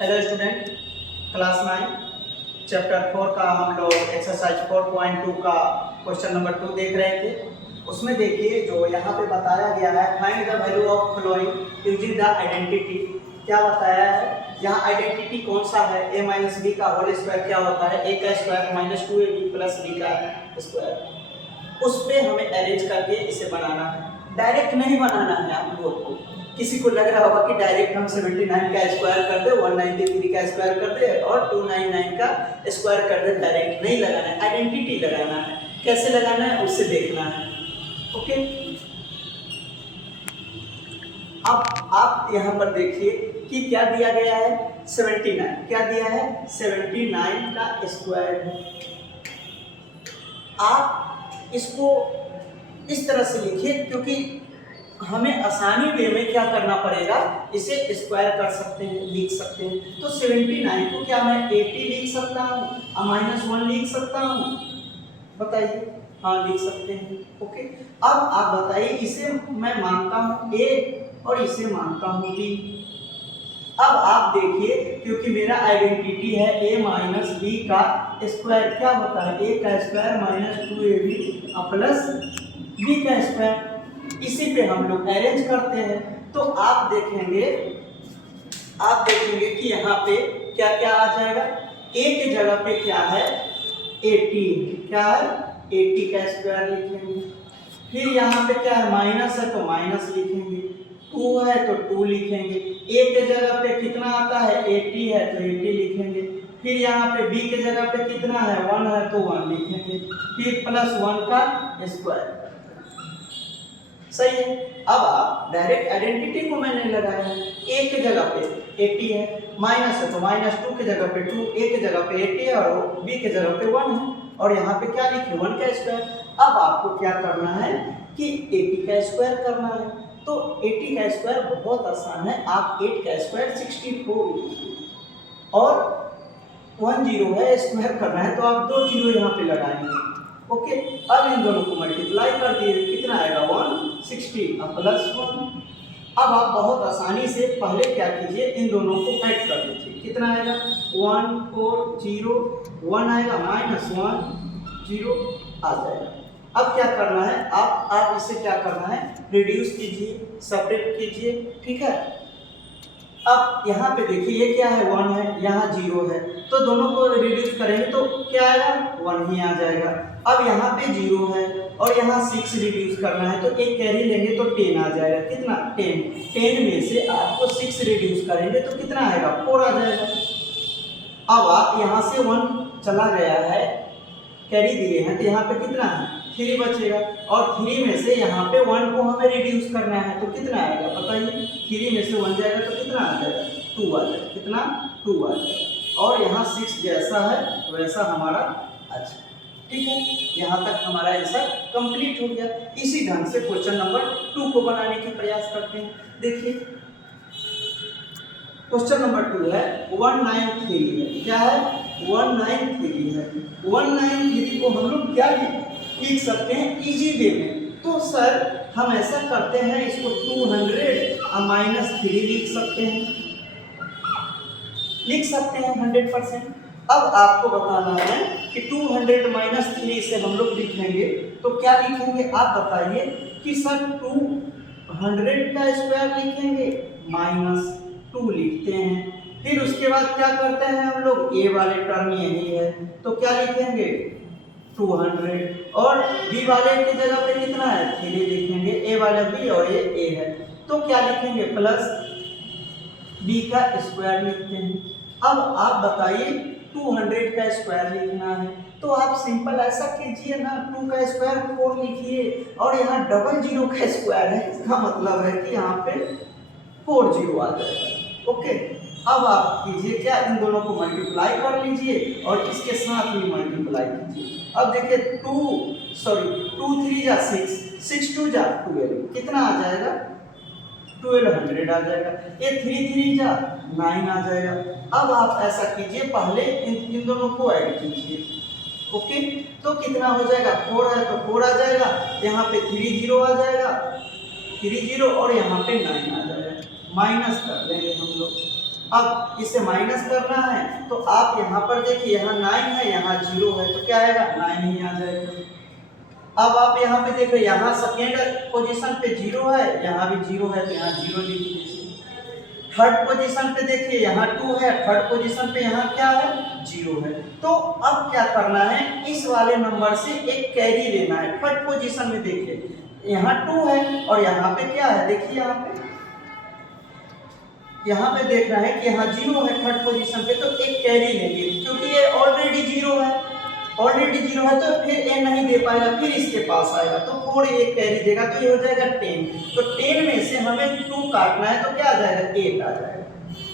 Hello student, class 9 chapter 4 का हम लोग एक्सरसाइज 4.2 का क्वेश्चन नंबर 2 देख रहे थे। उसमें देखिए जो यहाँ पे बताया गया है, find the value of following using the identity. क्या बताया है यहाँ, आइडेंटिटी कौन सा है, a माइनस बी का होल स्क्वायर क्या होता है, a का square minus 2ab plus b का स्क्वायर। उस पर हमें अरेंज करके इसे बनाना है, डायरेक्ट नहीं बनाना है आप लोगों को। किसी को लग रहा होगा कि डायरेक्ट हम 79 का स्क्वायर कर दे, 193 का स्क्वायर कर दे और 299 का स्क्वायर कर दे। डायरेक्ट नहीं लगाना है, आइडेंटिटी लगाना है। कैसे लगाना है उससे देखना है। ओके, अब आप यहाँ पर देखिए कि क्या दिया गया है, 79। क्या दिया है, 79 का स्क्वायर है। आप इसको इस तरह से लिखिए क्योंकि हमें आसानी वे में क्या करना पड़ेगा, इसे स्क्वायर कर सकते हैं, लिख सकते हैं। तो 79 को क्या मैं 80 लिख सकता हूँ और -1 लिख सकता हूँ, बताइए। हाँ, लिख सकते हैं। ओके, अब आप बताइए, इसे मैं मानता हूँ A और इसे मानता हूँ B। अब आप देखिए, क्योंकि मेरा आइडेंटिटी है a माइनस बी का स्क्वायर क्या होता है, a का square minus 2ab plus b का स्क्वायर। इसी पे हम लोग अरेंज करते हैं। तो आप देखेंगे कि यहाँ पे क्या क्या आ जाएगा। a के जगह पे क्या है, 80। क्या है, 80 का स्क्वायर लिखेंगे। फिर यहाँ पे क्या है, माइनस है तो माइनस लिखेंगे, 2 है तो 2 लिखेंगे। a के जगह पे कितना आता है, 80 है तो 80 लिखेंगे। फिर यहाँ पे b के जगह पे कितना है, 1 है तो 1 लिखेंगे। फिर प्लस 1 का स्क्वायर। सही है। अब आप डायरेक्ट आइडेंटिटी को मैंने लगाया है, a के जगह पे 80 है, माइनस है तो -2 के जगह पे 2, a के जगह पे 80 है और b के जगह पे 1 है। और यहाँ पे क्या लिखे, 1 का स्क्वायर। अब आपको क्या करना है कि 80 का स्क्वायर करना है। तो 80 का स्क्वायर बहुत आसान है, आप 8 का स्क्वायर 64 लिखिए और 1 0 है, स्क्वायर करना है तो आप 2 0 यहाँ पे लगाएंगे। ओके, अब इन दोनों को मल्टीप्लाई कर दिए, कितना आएगा, 160 प्लस 1। अब आप बहुत आसानी से पहले क्या कीजिए, इन दोनों को ऐड कर दीजिए। कितना आएगा, 1 4 0 1 आएगा, -1 0 आ जाएगा। अब क्या करना है, आप इसे क्या करना है, रिड्यूस कीजिए, सेपरेट कीजिए। ठीक है, अब यहाँ पे देखिए ये क्या है, 1 है, यहाँ 0 है, तो दोनों को रिड्यूस करेंगे तो क्या आएगा, 1 ही आ जाएगा। अब यहाँ पे 0 है और यहाँ 6 रिड्यूस करना है तो एक कैरी लेंगे तो 10 आ जाएगा। कितना, 10। 10 में से आपको 6 रिड्यूस करेंगे तो कितना आएगा, 4 आ जाएगा। अब आप यहाँ से 1 चला गया है, कैरी दिए हैं तो यहाँ पे कितना है, 3 बचेगा और 3 में से यहाँ पे 1 को हमें रिड्यूस करना है तो कितना आएगा, बताइए। 3 में से 1 जाएगा तो कितना आ जाएगा, 2 आ जाएगा। कितना, 2 आ जाएगा। और यहाँ 6 जैसा है वैसा हमारा अच्छा। ठीक है, यहाँ तक हमारा आंसर कंप्लीट हो गया। इसी ढंग से क्वेश्चन नंबर 2 को बनाने की प्रयास करते हैं। देखिए क्वेश्चन नंबर 2 है 193 है। क्या है, 193 है। 193 को हम लोग क्या लिख सकते हैं इजी वे में। तो सर हम ऐसा करते हैं, इसको 200 और -3 लिख सकते हैं 100%। अब आपको बताना है कि 200 -3 से हम लोग लिखेंगे तो क्या लिखेंगे, आप बताइए कि सर 200 का स्क्वायर लिखेंगे, -2 लिखते हैं। फिर उसके बाद क्या करते हैं हम लोग, ए वाले टर्म यही है तो क्या लिखेंगे, 200 और बी वाले की जगह पे कितना है, 3 लिखेंगे। ए वाला बी और ये ए है तो क्या लिखेंगे, प्लस बी का स्क्वायर लिखते हैं। अब आप बताइए 200 का स्क्वायर लिखना है तो आप सिंपल ऐसा कीजिए ना, 2 का स्क्वायर 4 लिखिए और यहाँ 00 का स्क्वायर है, इसका मतलब है कि यहाँ पे 4 0 आ जाएगा। ओके, अब आप कीजिए क्या, इन दोनों को मल्टीप्लाई कर लीजिए और इसके साथ ही मल्टीप्लाई कीजिए। अब देखिए 2 3 जा 6, 6 2 जा 12, कितना आ जाएगा, 1200 आ जाएगा। ये 3 3 जा 9 आ जाएगा। अब आप ऐसा कीजिए, पहले इन दोनों को ऐड कीजिए। ओके, तो कितना हो जाएगा, 4 है तो 4 आ जाएगा, यहाँ पे 3 0 आ जाएगा, 3 0 और यहाँ पे 9 आ जाएगा। माइनस कर लेंगे हम लोग, अब इसे माइनस करना है तो आप यहाँ पर देखिए, यहाँ 9 है, यहाँ 0 है, तो क्या आएगा 9 ही आ जाएगा। अब आप यहाँ पे देखो, यहाँ सेकेंड पोजीशन पे 0 है, यहाँ भी 0 है, तो यहाँ 0 लिख दीजिए। थर्ड पोजीशन पे देखिए, यहाँ 2 है, थर्ड पोजीशन पे यहाँ क्या है 0 है। तो अब क्या करना है, इस वाले नंबर से एक कैरी लेना है। थर्ड पोजीशन में देखिए यहाँ 2 है और यहाँ पे क्या है, देखिए यहाँ पे देख रहा है कि यहाँ 0 है थर्ड पोजीशन पे, तो एक कैरी लेंगे क्योंकि ये ऑलरेडी 0 है, तो फिर ए नहीं दे पाएगा, फिर इसके पास आएगा तो 4 एक कैरी देगा, तो ये हो जाएगा 10। तो 10 में से हमें 2 काटना है, तो क्या आ जाएगा 8 आ जाएगा।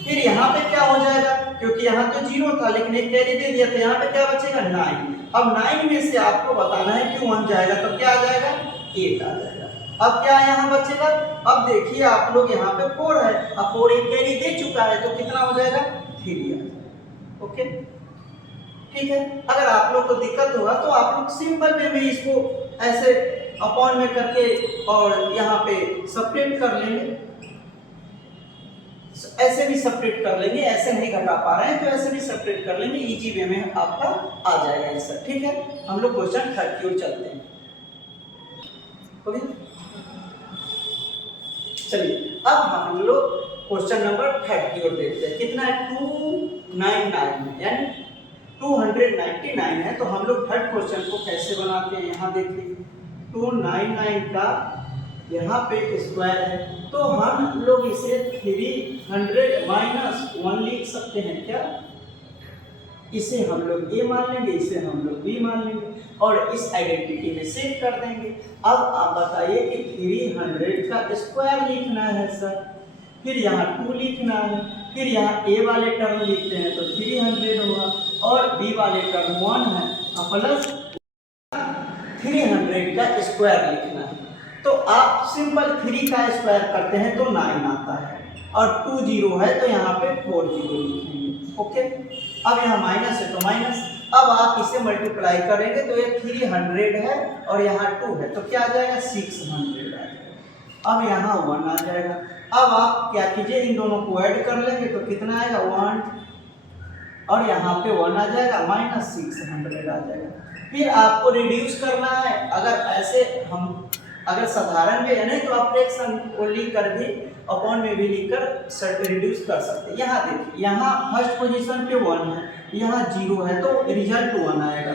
फिर यहाँ पे क्या हो जाएगा, क्योंकि यहाँ तो 0 था लेकिन एक कैरी दे दिया, तो यहाँ पे क्या बचेगा 9। अब 9 में से आपको बताना है कि 1 जाएगा, तो क्या आ जाएगा 8 आ जाएगा। अब क्या यहाँ बचेगा, अब देखिए आप लोग यहाँ पे 4 है, अब 4 एक कैरी दे चुका है, तो कितना हो जाएगा 3 आ जाएगा। ओके ठीक है। अगर आप लोग को दिक्कत होगा तो आप लोग सिंपल वे में इसको ऐसे अपॉन में करके और यहाँ पे सेपरेट कर लेंगे, ऐसे भी सेपरेट कर लेंगे, ऐसे नहीं घटा पा रहे हैं तो ऐसे भी सेपरेट कर लेंगे, इजी वे में आपका आ जाएगा आंसर। ठीक है, हम लोग क्वेश्चन 3 की ओर चलते हैं। चलिए अब हम लोग क्वेश्चन नंबर 3 की ओर देखते हैं। कितना है 299 यानी 299 है। तो हम लोग थर्ड क्वेश्चन को कैसे बनाते हैं, यहाँ देखिए 299 का यहाँ पे स्क्वायर है, तो हम लोग इसे 300 माइनस 1 लिख सकते हैं क्या। इसे हम लोग ए मान लेंगे, इसे हम लोग बी मान लेंगे और इस आइडेंटिटी में सेव कर देंगे। अब आप बताइए कि 300 का स्क्वायर लिखना है सर, फिर यहाँ 2 लिखना है, फिर यहाँ ए वाले टर्म लिखते हैं तो 300 होगा और बी वाले टर्म 1 है प्लस 300 का स्क्वायर लिखना है। तो आप सिंपल 3 का स्क्वायर करते हैं तो 9 आता है और 2 0 है तो यहाँ पे 4 0 लिखेंगे। ओके, अब यहाँ माइनस है तो माइनस, अब आप इसे मल्टीप्लाई करेंगे तो ये 300 है और यहाँ 2 है तो क्या आ जाएगा 600 आ जाएगा। अब यहाँ 1 आ जाएगा। अब आप क्या कीजिए, इन दोनों को ऐड कर लेंगे तो कितना आएगा 1 और यहाँ पे 1 आ जाएगा माइनस 600 आ जाएगा। फिर आपको रिड्यूस करना है, अगर ऐसे हम अगर साधारण में है नहीं तो आप फ्रैक्शन को लिख कर भी अपॉन में भी लिखकर रिड्यूस कर सकते हैं। यहाँ देखिए, यहाँ फर्स्ट पोजीशन पे 1 है, यहाँ 0 है तो रिजल्ट 1 आएगा।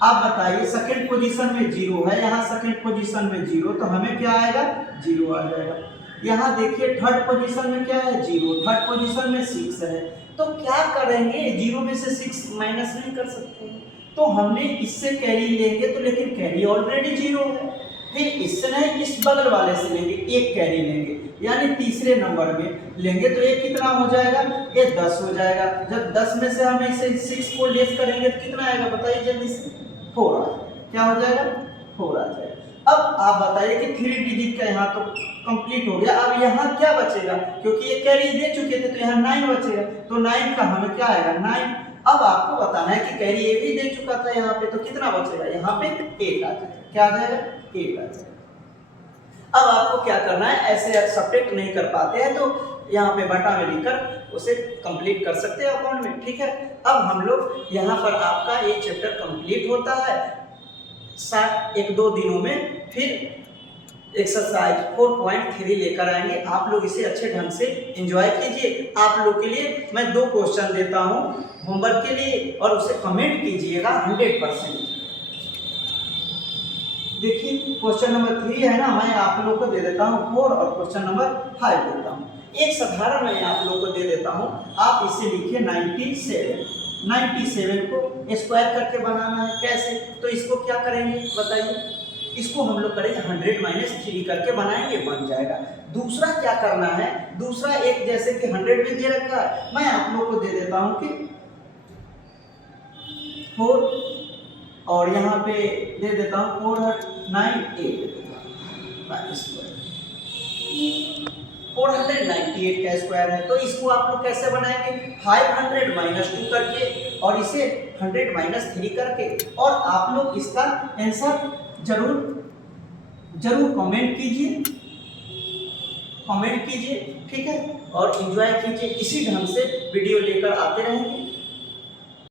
आप बताइए सेकंड पोजीशन में 0 है, यहाँ सेकंड पोजीशन में 0, तो हमें क्या आएगा 0 आ जाएगा। यहाँ देखिए थर्ड पोजीशन में क्या है 0, थर्ड पोजीशन में 6 है, तो क्या करेंगे 0 में से 6 माइनस नहीं कर सकते, तो हमने इससे कैरी लेंगे तो लेकिन कैरी ऑलरेडी 0 है, फिर इससे नहीं इस बगल वाले से लेंगे, एक कैरी लेंगे यानी तीसरे नंबर में लेंगे तो ये कितना हो जाएगा, ये 10 हो जाएगा। जब 10 में से हम इसे 6 को लेस करेंगे तो कितना आएगा बताइए जल्दी से, 4 आ जाएगा। क्या हो जाएगा 4 आ जाएगा। अब आप बताइए कि 3 डिजिट का यहाँ तो कंप्लीट हो गया, अब यहाँ क्या बचेगा, क्योंकि ये कैरी दे चुके थे तो यहाँ 9 बचेगा, तो 9 का हमें क्या आएगा 9। अब आपको बताना है कि कैरी ए भी दे चुका था यहाँ पे, तो कितना बचेगा यहाँ पे 8 आ जाएगा। क्या आ जाएगा 8 आ जाएगा। अब आपको क्या करना है, ऐसे सब्ट्रैक्ट नहीं कर पाते हैं तो यहाँ पे बटा में लिखकर उसे कंप्लीट कर सकते हैं अकाउंट में। ठीक है, अब हम लोग यहाँ पर आपका ये चैप्टर कंप्लीट होता है 1-2 दिनों में। फिर एक्सरसाइज 4.3 लेकर आएंगे, आप लोग इसे अच्छे ढंग से एंजॉय कीजिए। आप लोग के लिए मैं 2 क्वेश्चन देता हूँ होमवर्क के लिए और उसे कमेंट कीजिएगा 100%। देखिए क्वेश्चन नंबर 3 है ना, मैं आप लोग को दे देता हूँ 4 और क्वेश्चन नंबर 5 देता हूँ। एक साधारण मैं आप लोग को दे देता हूँ, आप इसे लिखिए 97 को स्क्वायर करके बनाना है। कैसे, तो इसको क्या करेंगे बताइए, इसको हम लोग करेंगे 100 माइनस 3 करके बनाएंगे, बन जाएगा। दूसरा क्या करना है, दूसरा एक जैसे कि 100 भी दे रखा है, मैं आप लोग को दे देता हूँ कि 4 और यहाँ पे दे देता हूँ 498 का स्क्वायर है। तो इसको आप लोग कैसे बनाएंगे, 500 माइनस 2 करके और इसे 100 माइनस 3 करके, और आप लोग इसका आंसर जरूर कमेंट कीजिए, ठीक है। और एंजॉय कीजिए। इसी ढंग से वीडियो लेकर आते रहेंगे।